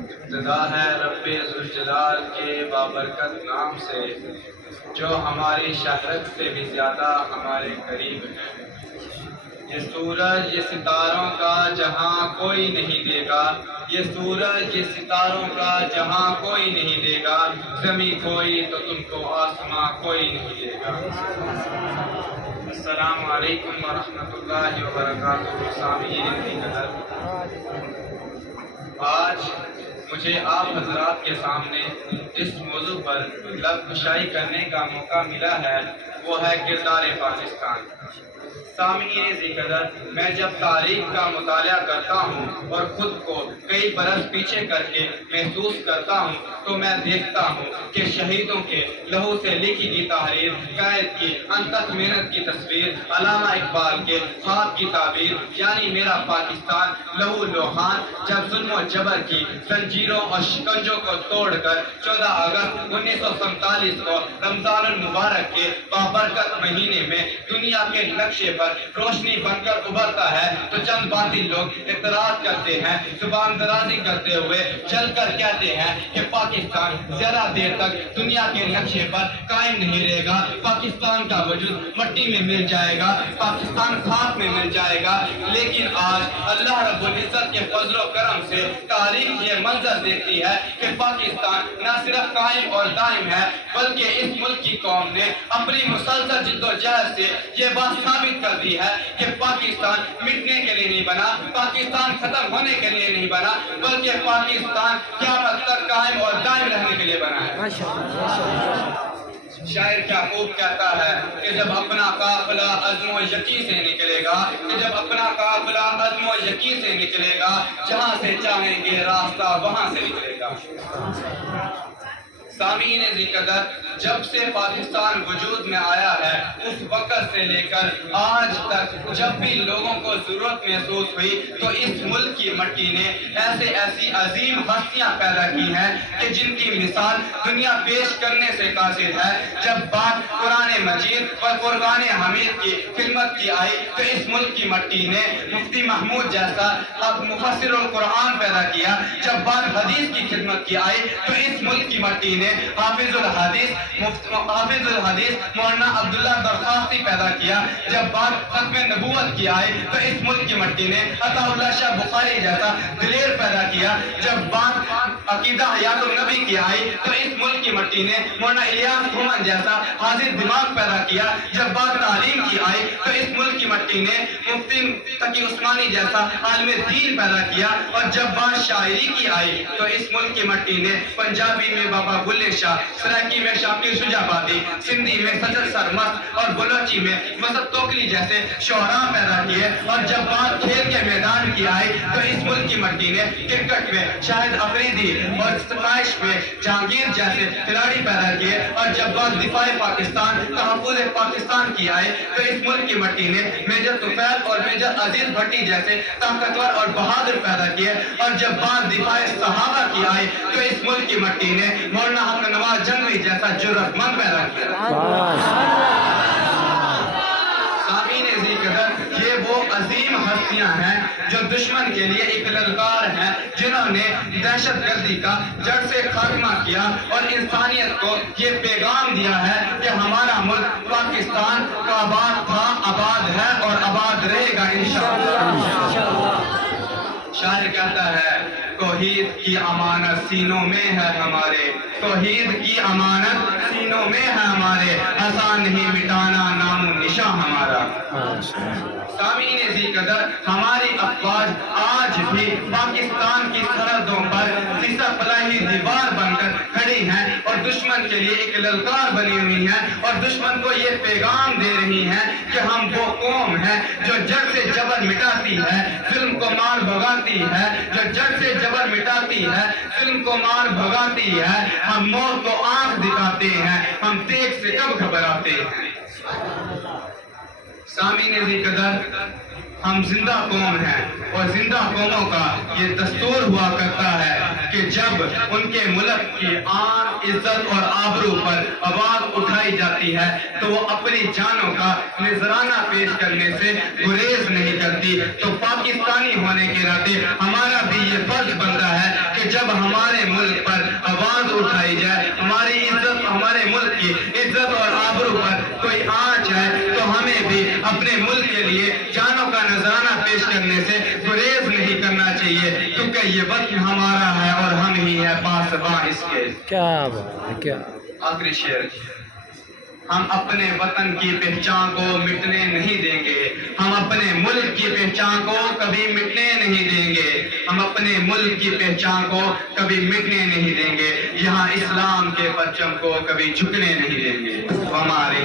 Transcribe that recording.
ابتدا ہے رب ذوالجلال کے بابرکت نام سے، جو ہماری شہرت سے بھی زیادہ ہمارے قریب ہے۔ یہ سورج یہ ستاروں کا جہاں کوئی نہیں دے گا، یہ سورج یہ ستاروں کا جہاں کوئی نہیں دے گا، زمین کوئی تو تم کو آسماں کوئی نہیں دے گا۔ السلام علیکم ورحمۃ اللہ وبرکاتہ۔ سامعین کی قدر، آج مجھے آپ حضرات کے سامنے جس موضوع پر لب کشائی کرنے کا موقع ملا ہے وہ ہے کردار پاکستان۔ سامعین ذی قدر، میں جب تاریخ کا مطالعہ کرتا ہوں اور خود کو کئی برس پیچھے کر کے محسوس کرتا ہوں تو میں دیکھتا ہوں کہ شہیدوں کے لہو سے لکھی گئی تحریر، قائد کی انتھک محنت کی تصویر، علامہ اقبال کے خواب کی تعبیر، یعنی میرا پاکستان لہو لوہان جب ظلم و جبر کی زنجیروں اور شکنجوں کو توڑ کر 14 اگست 1947 کو رمضان المبارک کے بابرکت مہینے میں دنیا کے نقشے پر روشنی بن کر ابھرتا ہے تو چند باطل لوگ اعتراض کرتے ہیں، زبان درازی کرتے ہوئے چل کر کہتے ہیں کہ پاکستان زیادہ دیر تک دنیا کے نقشے پر قائم نہیں رہے گا، پاکستان کا وجود مٹی میں مل جائے گا، پاکستان خاک میں مل جائے گا۔ لیکن آج اللہ رب العزت کے فضل و کرم سے تاریخ یہ منظر دیکھتی ہے کہ پاکستان نہ صرف قائم اور دائم ہے بلکہ اس ملک کی قوم نے اپنی مسلسل جد و جہد سے یہ بات ثابت کر دی ہے کہ پاکستان مٹنے کے لیے نہیں بنا، پاکستان ختم ہونے کے لیے نہیں بنا، بلکہ پاکستان قیامت تک قائم اور دائم رہنے کے لیے بنا ہے۔ شاعر کیا خوب کہتا ہے کہ جب اپنا قافلہ عزم و یقین سے نکلے گا، کہ جب اپنا قافلہ عزم و یقین سے نکلے گا، جہاں سے چاہیں گے راستہ وہاں سے نکلے گا۔ سامعین ذی قدر، جب سے پاکستان وجود میں آیا ہے اس وقت سے لے کر آج تک جب بھی لوگوں کو ضرورت محسوس ہوئی تو اس ملک کی مٹی نے ایسی عظیم ہستیاں پیدا کی ہیں کہ جن کی مثال دنیا پیش کرنے سے قاصر ہے۔ جب بات قرآن مجید اور فرقان حمید کی خدمت کی آئی تو اس ملک کی مٹی نے مفتی محمود جیسا مفسر القرآن پیدا کیا۔ جب بات حدیث کی خدمت کی آئی تو اس ملک کی مٹی نے حافظ الحدیث مولانا عبداللہ درخواستی پیدا کیا۔ جب بات ختم نبوت کی آئی تو اس ملک کی مٹی نے عطا اللہ شاہ بخاری جیسا دلیر پیدا کیا۔ جب بات عقیدہ حیات النبی کی آئی تو اس ملک کی مٹی نے مولانا الیاس گھومن جیسا حاضر دماغ پیدا کیا۔ جب بات تعلیم کی آئی تو اس ملک کی مٹی نے مفتی تقی عثمانی جیسا عالم دین پیدا کیا۔ اور جب بات شاعری کی آئی تو اس ملک کی مٹی نے پنجابی میں بابا بلے شاہ، سرائکی میں شاکر شجابادی، سندھی میں سجد سرمست اور بلوچی میں مسد توکلی جیسے شعراء پیدا کیے۔ اور جب بات کھیل کے میدان کی آئی تو اس ملک کی مٹی نے کرکٹ میں شاہد افریدی اور سکائش میں جہانگیر جیسے کھلاڑی پیدا کیے۔ اور جب بات دفاع پاکستان، تحفظ پاکستان کی آئی تو اس ملک کی مٹی نے میجر طفیل اور میجر عزیز بھٹی جیسے طاقتور اور بہادر پیدا کیے۔ اور جب بات دفاع صحابہ کی آئی تو اس ملک کی مٹی نے مولانا حق نواز جنگی جیسا جرأت مند پیدا کیا۔ سامعین ذی قدر، یہ وہ عظیم ہستیاں ہیں جو دشمن کے لیے ایک للکار ہیں، جنہوں نے دہشت گردی کا جڑ سے خاتمہ کیا اور انسانیت کو یہ پیغام دیا ہے کہ ہمارا ملک پاکستان کا آباد تھا، آباد ہے اور آباد رہے گا انشاءاللہ۔ شاعر کہتا ہے توحید کی امانت سینوں میں ہے ہمارے، توحید کی امانت سینوں میں ہے ہمارے، آسان نہیں مٹانا نام و نشاں ہمارا۔ سامعین ذی قدر، ہماری افواج آج بھی پاکستان کی سرحدوں پر سیسہ پلاہی دیوار بن کر کھڑی ہیں اور دشمن کے لیے ایک للکار بنی ہوئی ہیں اور دشمن کو یہ پیغام دے رہی ہیں کہ ہم وہ قوم ہیں جو جڑ سے جبر مٹاتی ہے، ظلم کو مار بھگاتی ہے، جو جڑ سے جبر مٹاتی ہے، ظلم کو مار بھگاتی ہے۔ ہم موت کو آنکھ دکھاتے ہیں، ہم تیغ سے کب گھبراتے ہیں۔ سامعین ذی قدر، ہم زندہ قوم ہیں اور زندہ قوموں کا یہ دستور ہوا کرتا ہے کہ جب ان کے ملک کی آن عزت اور آبرو پر آواز اٹھائی جاتی ہے تو وہ اپنی جانوں کا نذرانہ پیش کرنے سے گریز نہیں کرتی. تو پاکستانی ہونے کے ناطے ہمارا بھی یہ فرض بنتا ہے کہ جب ہمارے ملک پر آواز اٹھائی جائے, ہماری عزت, ہمارے ملک کی عزت اور آبرو پر کوئی آنچ ہے, تو ہمیں بھی اپنے ملک کے لیے جانوں کا نذرانہ پیش کرنے سے گریز نہیں کرنا چاہیے, کیونکہ یہ وطن ہمارا ہے اور ہم ہی ہے پاسباں اس کے. کیا بات ہے, کیا آخری شعر. ہم اپنے وطن کی پہچان کو مٹنے نہیں دیں گے, ہم اپنے ملک کی پہچان کو کبھی مٹنے نہیں دیں گے, ہم اپنے ملک کی پہچان کو کبھی مٹنے نہیں دیں گے, یہاں اسلام کے پرچم کو کبھی جھکنے نہیں دیں گے. ہمارے